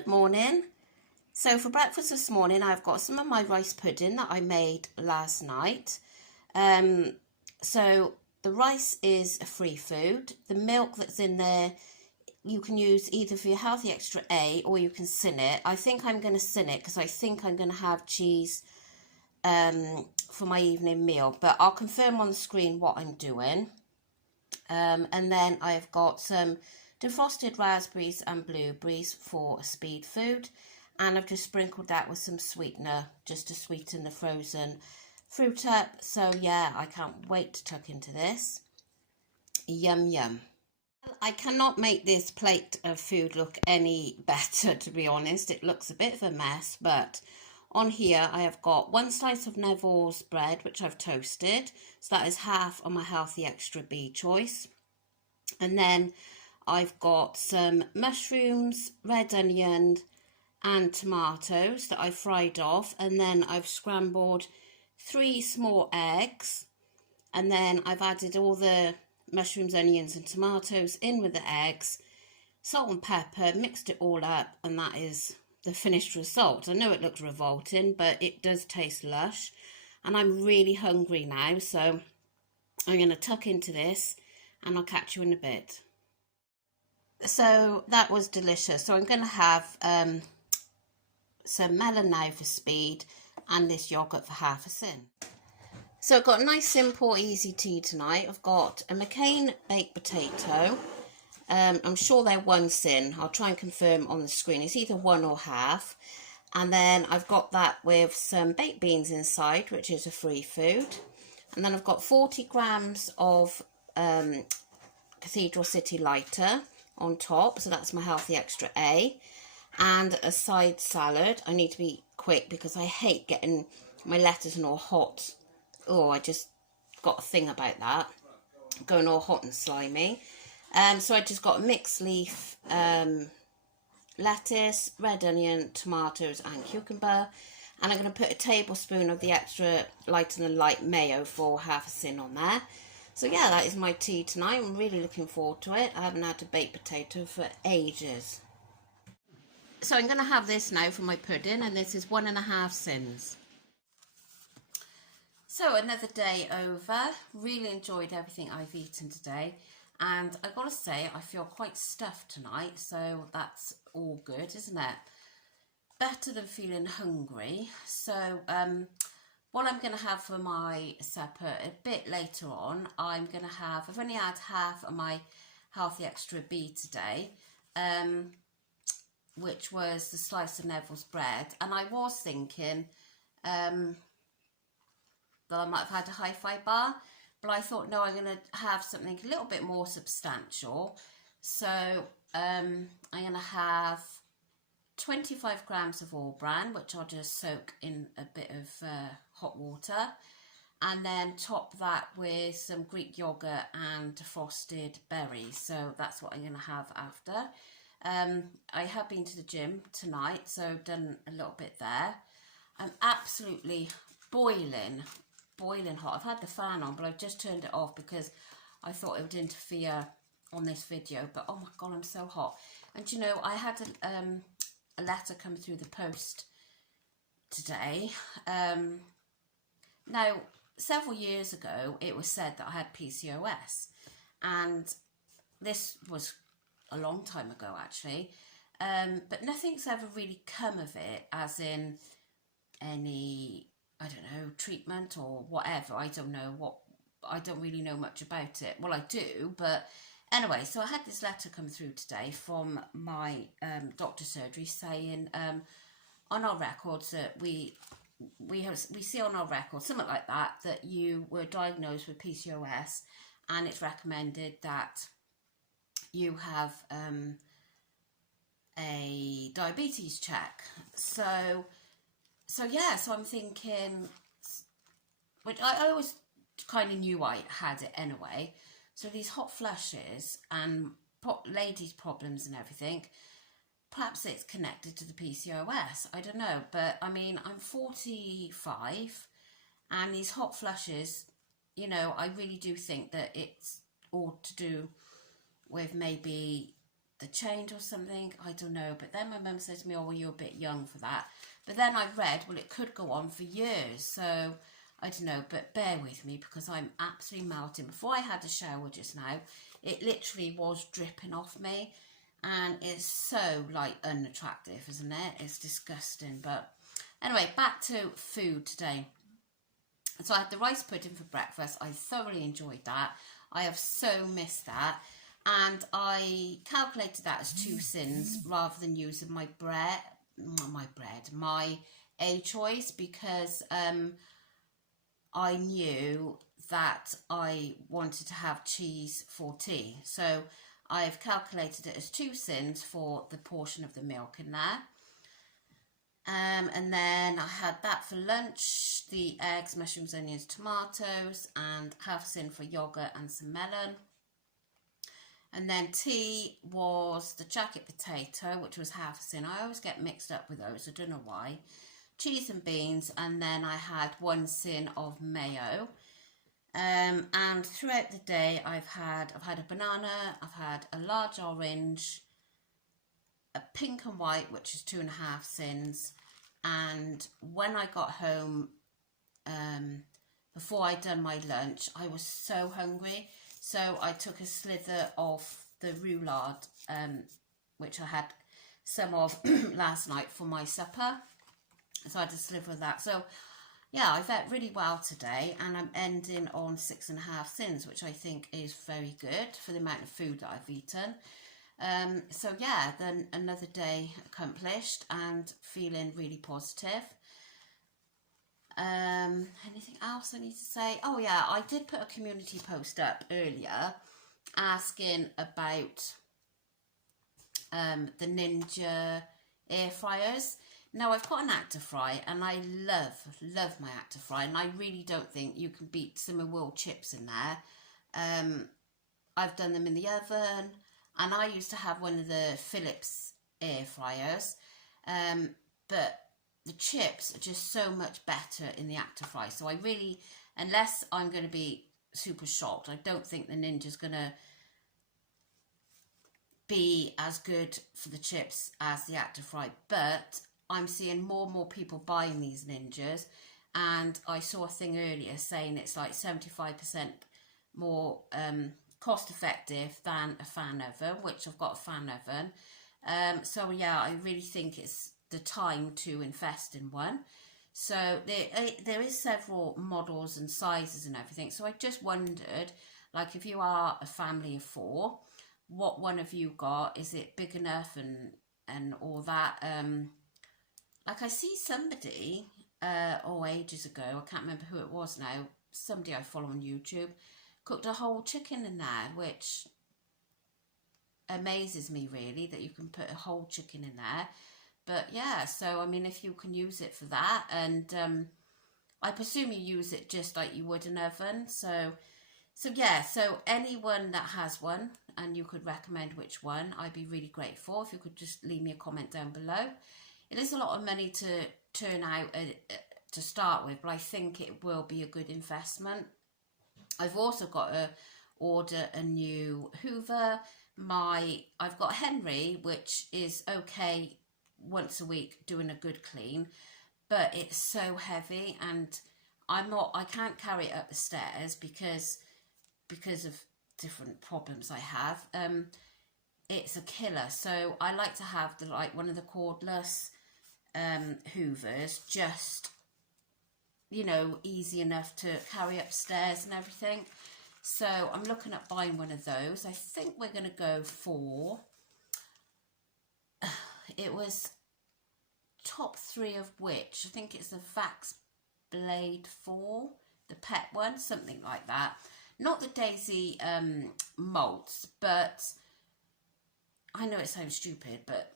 Good morning. So for breakfast this morning I've got some of my rice pudding that I made last night. So the rice is a free food. The milk that's in there you can use either for your Healthy Extra A or you can sin it. I think I'm going to sin it because I think I'm going to have cheese for my evening meal, but I'll confirm on the screen what I'm doing. And then I've got some defrosted raspberries and blueberries for a speed food, and I've just sprinkled that with some sweetener just to sweeten the frozen fruit up. So yeah, I can't wait to tuck into this. Yum yum. I cannot make this plate of food look any better, to be honest. It looks a bit of a mess, but on here I have got one slice of Neville's bread which I've toasted, so that is half of my Healthy Extra B choice. And then I've got some mushrooms, red onion and tomatoes that I fried off, and then I've scrambled 3 small eggs, and then I've added all the mushrooms, onions and tomatoes in with the eggs, salt and pepper, mixed it all up, and that is the finished result. I know it looks revolting, but it does taste lush, and I'm really hungry now, so I'm going to tuck into this and I'll catch you in a bit. So that was delicious. So I'm going to have some melon now for speed and this yoghurt for half a sin. So I've got a nice simple easy tea tonight. I've got a McCain baked potato. I'm sure they're 1 sin. I'll try and confirm on the screen. It's either 1 or half. And then I've got that with some baked beans inside, which is a free food. And then I've got 40 grams of Cathedral City Lighter on top. So that's my Healthy Extra A. And a side salad. I need to be quick because I hate getting my lettuce and all hot. Oh, I just got a thing about that. Going all hot and slimy. So I just got mixed leaf lettuce, red onion, tomatoes and cucumber. And I'm going to put a tablespoon of the extra lighter than light mayo for half a sin on there. So yeah, that is my tea tonight. I'm really looking forward to it. I haven't had a baked potato for ages. So I'm going to have this now for my pudding, and this is 1.5 sins. So another day over. Really enjoyed everything I've eaten today. And I've got to say, I feel quite stuffed tonight, so that's all good, isn't it? Better than feeling hungry. So what I'm going to have for my supper a bit later on, I'm going to have, I've only had half of my Healthy Extra B today, which was the slice of Neville's bread. And I was thinking that I might have had a hi-fi bar, but I thought, no, I'm going to have something a little bit more substantial. So I'm going to have 25 grams of all bran, which I'll just soak in a bit of hot water, and then top that with some Greek yogurt and defrosted berries. So that's what I'm going to have after. I have been to the gym tonight, so done a little bit there. I'm absolutely boiling hot. I've had the fan on, but I've just turned it off because I thought it would interfere on this video. But oh my god, I'm so hot. And you know, I had a letter come through the post today. Now, several years ago, it was said that I had PCOS, and this was a long time ago actually, but nothing's ever really come of it, as in any, I don't know, treatment or whatever. I don't know what, I don't really know much about it. Well, I do, but anyway, so I had this letter come through today from my doctor's surgery saying on our records that we see on our records, something like that, that you were diagnosed with PCOS, and it's recommended that you have a diabetes check. So yeah, so I'm thinking, which I always kind of knew I had it anyway. So these hot flushes and ladies' problems and everything, perhaps it's connected to the PCOS. I don't know, but I mean, I'm 45, and these hot flushes, you know, I really do think that it's all to do with maybe the change or something, I don't know. But then my mum said to me, oh, well, you're a bit young for that. But then I read, well, it could go on for years. So I don't know, but bear with me because I'm absolutely melting. Before I had a shower just now, it literally was dripping off me. And it's so, like, unattractive, isn't it? It's disgusting. But anyway, back to food today. So I had the rice pudding for breakfast. I thoroughly enjoyed that. I have so missed that. And I calculated that as 2 sins rather than using my A-choice, because I knew that I wanted to have cheese for tea. So I've calculated it as 2 sins for the portion of the milk in there. And then I had that for lunch, the eggs, mushrooms, onions, tomatoes, and half a sin for yoghurt and some melon. And then tea was the jacket potato, which was half a sin. I always get mixed up with those, I don't know why. Cheese and beans, and then I had 1 sin of mayo. And throughout the day, I've had a banana, I've had a large orange, a pink and white, which is 2.5 sins. And when I got home, before I'd done my lunch, I was so hungry. So I took a slither of the roulade, which I had some of last night for my supper. So I had a sliver of that. So yeah, I've ate really well today, and I'm ending on 6.5 sins, which I think is very good for the amount of food that I've eaten. So yeah, then another day accomplished and feeling really positive. Anything else I need to say? Oh yeah, I did put a community post up earlier asking about the Ninja air fryers. Now I've got an Actifry and I love my Actifry, and I really don't think you can beat Cinnamon Roll chips in there. I've done them in the oven, and I used to have one of the Philips air fryers, but the chips are just so much better in the Actifry. So I really, unless I'm going to be super shocked, I don't think the Ninja's going to be as good for the chips as the Actifry. But I'm seeing more and more people buying these Ninjas, and I saw a thing earlier saying it's like 75% more cost effective than a fan oven, which I've got a fan oven. So yeah, I really think it's the time to invest in one. So there is several models and sizes and everything. So I just wondered, like, if you are a family of 4, what one of you got? Is it big enough and all that? Like I see somebody ages ago, I can't remember who it was now, somebody I follow on YouTube, cooked a whole chicken in there, which amazes me really, that you can put a whole chicken in there. But yeah, so I mean, if you can use it for that, and I presume you use it just like you would an oven. So yeah, so anyone that has one and you could recommend which one, I'd be really grateful if you could just leave me a comment down below. It is a lot of money to turn out to start with, but I think it will be a good investment. I've also got to order a new Hoover. I've got Henry, which is okay once a week doing a good clean, but it's so heavy, and I can't carry it up the stairs because of different problems I have. It's a killer. So I like to have one of the cordless Hoovers, just, you know, easy enough to carry upstairs and everything. So I'm looking at buying one of those. I think we're going to go for, it was top 3 of which, I think it's the Vax Blade 4, the pet one, something like that. Not the Daisy malts, but I know it sounds stupid, but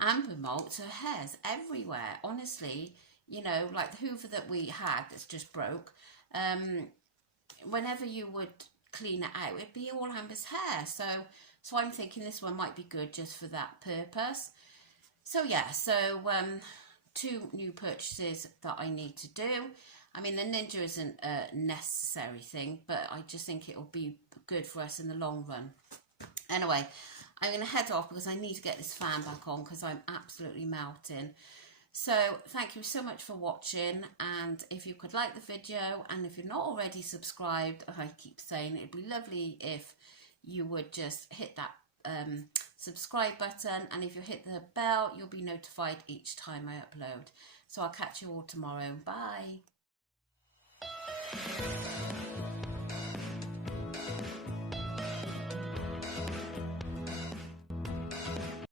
Amber malts, her hair's everywhere, honestly. You know, like the Hoover that we had that's just broke, whenever you would clean it out, it'd be all Amber's hair. So I'm thinking this one might be good just for that purpose. So yeah, so 2 new purchases that I need to do. I mean, the Ninja isn't a necessary thing, but I just think it'll be good for us in the long run. Anyway, I'm going to head off because I need to get this fan back on because I'm absolutely melting. So thank you so much for watching, and if you could like the video, and if you're not already subscribed, I keep saying it'd be lovely if you would just hit that subscribe button, and if you hit the bell you'll be notified each time I upload. So I'll catch you all tomorrow. Bye.